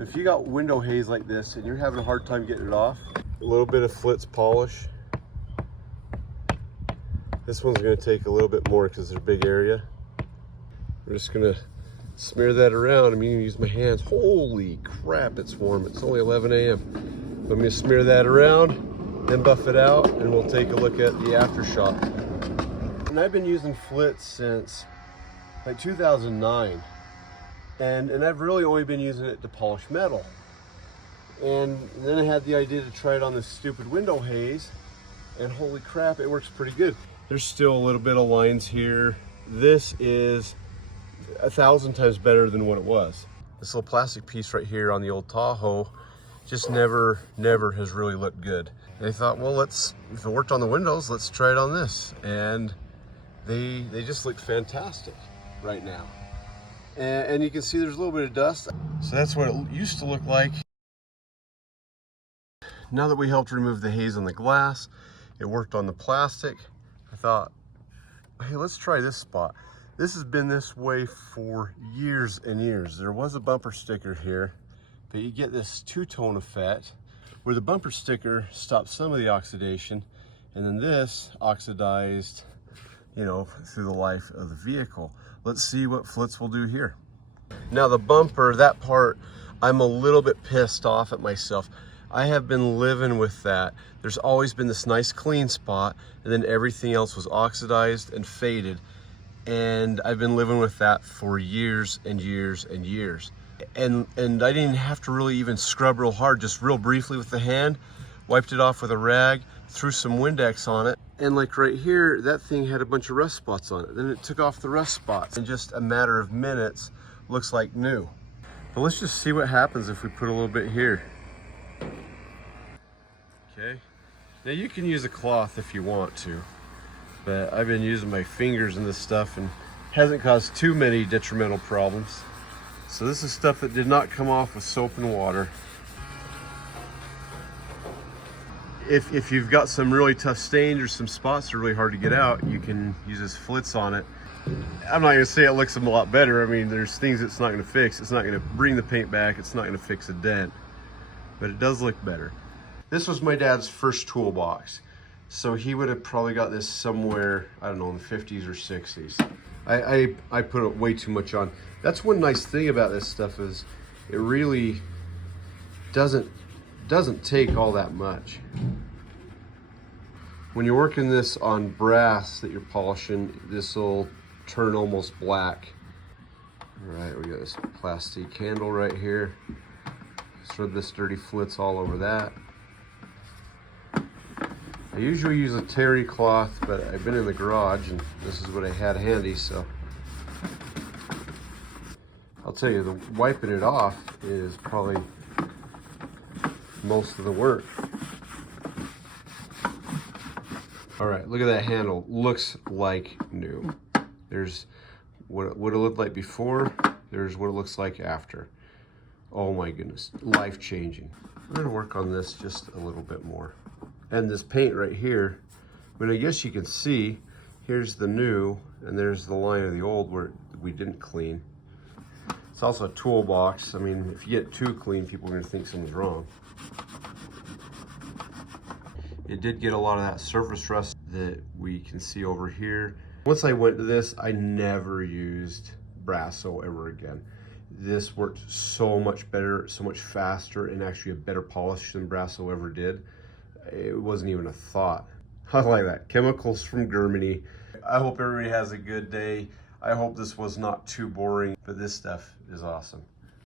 If you got window haze like this and you're having a hard time getting it off, a little bit of Flitz polish. This one's gonna take a little bit more because there's a big area. I'm just gonna smear that around. I'm gonna use my hands. Holy crap, it's warm. It's only 11 a.m. I'm gonna smear that around, then buff it out, and we'll take a look at the aftershock. And I've been using Flitz since like 2009. And I've really only been using it to polish metal. And then I had the idea to try it on this stupid window haze, and holy crap, it works pretty good. There's still a little bit of lines here. This is 1,000 times better than what it was. This little plastic piece right here on the old Tahoe just never has really looked good. They thought, well, if it worked on the windows, let's try it on this. And they just look fantastic right now. And you can see there's a little bit of dust. So that's what it used to look like. Now that we helped remove the haze on the glass, it worked on the plastic, I thought, hey, let's try this spot. This has been this way for years and years. There was a bumper sticker here, but you get this two-tone effect where the bumper sticker stops some of the oxidation, and then this oxidized, you know, through the life of the vehicle. Let's see what Flitz will do here. Now the bumper, that part, I'm a little bit pissed off at myself. I have been living with that. There's always been this nice clean spot, and then everything else was oxidized and faded. And I've been living with that for years and years and years. And I didn't have to really even scrub real hard, just real briefly with the hand, wiped it off with a rag, threw some Windex on it. And like right here, that thing had a bunch of rust spots on it. Then it took off the rust spots. In just a matter of minutes, looks like new. But let's just see what happens if we put a little bit here. Okay. Now you can use a cloth if you want to, but I've been using my fingers in this stuff and hasn't caused too many detrimental problems. So this is stuff that did not come off with soap and water. If you've got some really tough stains or some spots that are really hard to get out, you can use this Flitz on it. I'm not gonna say it looks a lot better. I mean, there's things it's not gonna fix. It's not gonna bring the paint back. It's not gonna fix a dent, but it does look better. This was my dad's first toolbox. So he would have probably got this somewhere, I don't know, in the 50s or 60s. I put it way too much on. That's one nice thing about this stuff is it really doesn't take all that much. When you're working this on brass that you're polishing, this will turn almost black. All right, we got this plastic handle right here. Just rub this dirty Flitz all over that. I usually use a terry cloth, but I've been in the garage and this is what I had handy, so. I'll tell you, the wiping it off is probably most of the work. All right, look at that handle. Looks like new. There's what it looked like before. There's what it looks like after. Oh my goodness, life-changing. I'm gonna work on this just a little bit more. And this paint right here, I mean, I guess you can see, here's the new, and there's the line of the old where we didn't clean. It's also a toolbox. I mean, if you get too clean, people are gonna think something's wrong. It did get a lot of that surface rust that we can see over here. Once I went to this, I never used Brasso ever again. This worked so much better, so much faster, and actually a better polish than Brasso ever did. It wasn't even a thought. I like that. Chemicals from Germany. I hope everybody has a good day. I hope this was not too boring, but this stuff is awesome.